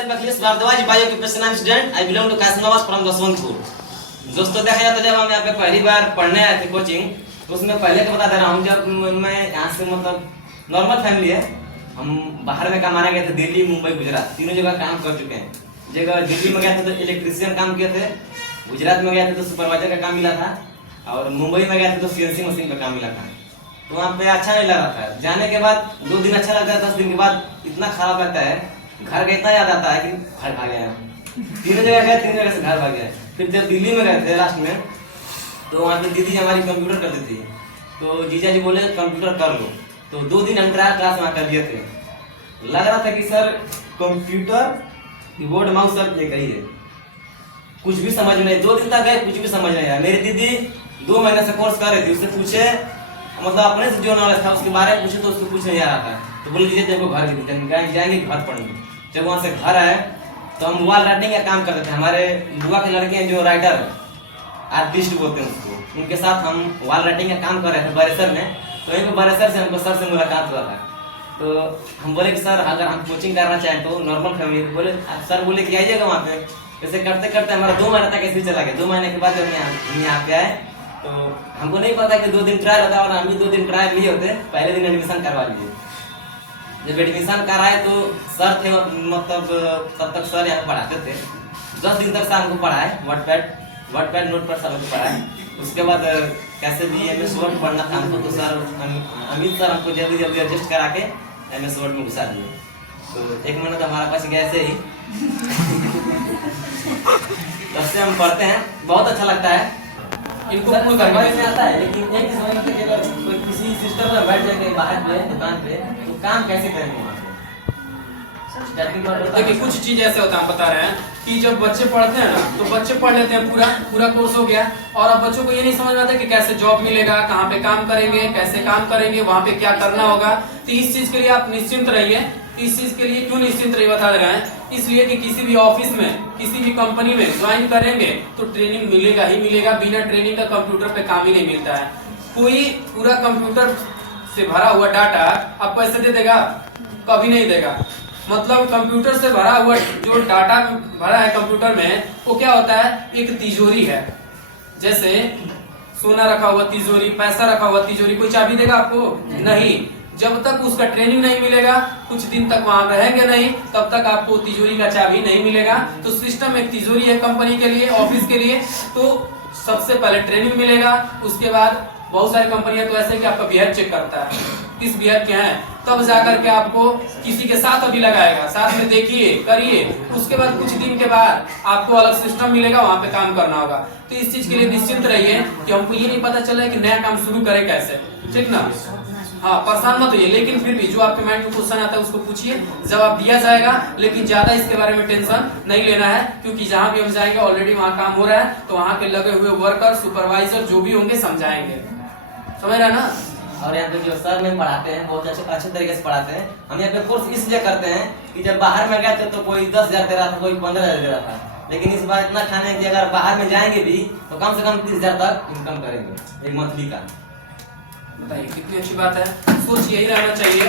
myself Akhilesh Bhardwaj, biooccupational student. I belong to Kasnawaz from Jaswantpur. दोस्तों देखा जाए तो जब हम यहाँ पे पहली बार पढ़ने आए थे कोचिंग, तो उसमें पहले तो बता दे रहा हूँ, जब मैं यहाँ से मतलब नॉर्मल फैमिली है, हम बाहर में कमाने गए थे, दिल्ली, मुंबई, गुजरात, तीनों जगह काम कर चुके हैं। जगह दिल्ली में गए थे तो इलेक्ट्रिशियन काम किए थे, गुजरात में गए थे तो सुपरवाइजर का काम मिला था, और मुंबई में गए थे तो CNC मशीन का काम मिला था। तो वहाँ पे अच्छा नहीं लगा था। जाने के बाद 2 दिन अच्छा लगता है, 10 दिन के बाद इतना खराब लगता है, घर का इतना याद आता है कि घर भाग गया। तीनों जगह गए, 3 जगह से घर भाग गए। फिर जब दिल्ली में गए थे लास्ट में, तो वहाँ पे दीदी हमारी कंप्यूटर करती थी, तो जीजा जी बोले कंप्यूटर कर लो, तो 2 दिन हम ट्रायल क्लास वहाँ कर लिए थे। लग रहा था कि सर कंप्यूटर कीबोर्ड माउस सब लेकर ही है, कुछ भी समझ में नहीं। 2 दिन तक गए, कुछ भी समझ नहीं आया। मेरी दीदी 2 महीने से कोर्स कर रही थी, उससे पूछे मतलब अपने से जो नॉलेज था उसके बारे में पूछे तो उसको कुछ नहीं आ रहा था। तो बोले दीजिए तेरे को घर जाएंगे घर पढ़ेंगे। जब वहाँ से घर आए तो हम वॉल राइटिंग का काम करते थे। हमारे बुआ के लड़के हैं जो राइटर आर्टिस्ट बोलते हैं उसको, उनके साथ हम वॉल राइटिंग का काम कर रहे थे बरेसर में। तो एक बरेसर से हमको सर से मुलाकात हुआ था, तो हम बोले कि सर अगर हम कोचिंग करना चाहें तो नॉर्मल फैमिली, तो बोले सर बोले कि आइएगा वहाँ पे। ऐसे करते करते हमारा 2 महीने तक ऐसे चला गया। 2 महीने के बाद जब हम यहाँ पे आए तो हमको नहीं पता कि 2 दिन ट्रायल होता है, और हम भी 2 दिन ट्रायल लिए होते। पहले दिन एडमिशन करवा लिए। जब एडमिशन कराए तो सर थे, मतलब तब तक सर यहाँ पढ़ाते थे। 10 दिन तक सर हमको पढ़ाए, वर्ड नोट पर सर हमको पढ़ाए। उसके बाद कैसे भी MS Word पढ़ना था हमको, तो सर अमित सर हमको जल्दी जल्दी एडजस्ट करा के MS Word में घुसा दिए। तो 1 महीना तो हमारा पास गया ऐसे ही। तब से हम पढ़ते हैं, बहुत अच्छा लगता है। इनको समझ में आता है, लेकिन एक समझ के अगर किसी सिस्टम में बैठ जाके बाहर पे दुकान पे, तो काम कैसे करेंगे? देखिए कुछ चीज ऐसे होता है, हम बता रहे हैं कि जब बच्चे पढ़ते हैं ना, तो बच्चे पढ़ लेते हैं, पूरा कोर्स हो गया, और अब बच्चों को ये नहीं समझ में आता कि कैसे जॉब मिलेगा, कहाँ पे काम करेंगे, कैसे काम करेंगे, वहाँ पे क्या करना होगा। तो इस चीज के लिए आप निश्चिंत रहिए। इस चीज के लिए क्यों निश्चिंत रहिए बता रहे हैं, इसलिए कि किसी भी ऑफिस में, किसी भी कंपनी में ज्वाइन करेंगे तो ट्रेनिंग मिलेगा ही मिलेगा। बिना ट्रेनिंग का कंप्यूटर पे काम ही नहीं मिलता है। कोई पूरा कंप्यूटर से भरा हुआ डाटा आपको ऐसे दे देगा? कभी नहीं देगा। मतलब कंप्यूटर से भरा हुआ जो डाटा भरा है कंप्यूटर में, वो क्या होता है, एक तिजोरी है। जैसे सोना रखा हुआ तिजोरी, पैसा रखा हुआ तिजोरी, कोई चाबी देगा आपको? नहीं। जब तक उसका ट्रेनिंग नहीं मिलेगा, कुछ दिन तक वहां रहेंगे नहीं, तब तक आपको तिजोरी का चाबी नहीं मिलेगा। तो सिस्टम एक तिजोरी है कंपनी के लिए, ऑफिस के लिए। तो सबसे पहले ट्रेनिंग मिलेगा, उसके बाद बहुत सारी कंपनियां तो ऐसे कि आपका बिहेव चेक करता है, किस बिहेव के हैं, तब जाकर के आपको किसी के साथ अभी लगाएगा, साथ में देखिए करिए। उसके बाद कुछ दिन के बाद आपको अलग सिस्टम मिलेगा, वहां पे काम करना होगा। तो इस चीज के लिए निश्चिंत रहिए कि हमको ये नहीं पता चला कि नया काम शुरू करें कैसे, ठीक ना। हाँ, परेशान मत होइए, लेकिन फिर भी जो आपके माइंड में क्वेश्चन आता है उसको पूछिए, जवाब दिया जाएगा। लेकिन ज्यादा इसके बारे में टेंशन नहीं लेना है, क्योंकि जहाँ भी हम जाएंगे ऑलरेडी वहाँ काम हो रहा है, तो वहाँ के लगे हुए वर्कर, सुपरवाइजर जो भी होंगे समझाएंगे। समझ रहे ना। और यहाँ पे जो सर में पढ़ाते हैं बहुत अच्छे तरीके से पढ़ाते हैं। हम यहाँ पे कोर्स इसलिए करते हैं कि जब बाहर में गए थे तो कोई 10,000 दे रहा था, कोई 15,000 दे रहा था, लेकिन इस बार इतना खाने की अगर बाहर में जाएंगे भी तो कम से कम 30,000 तक इनकम करेंगे एक मंथली का। बताइए कितनी अच्छी बात है। सोच यही रहना चाहिए।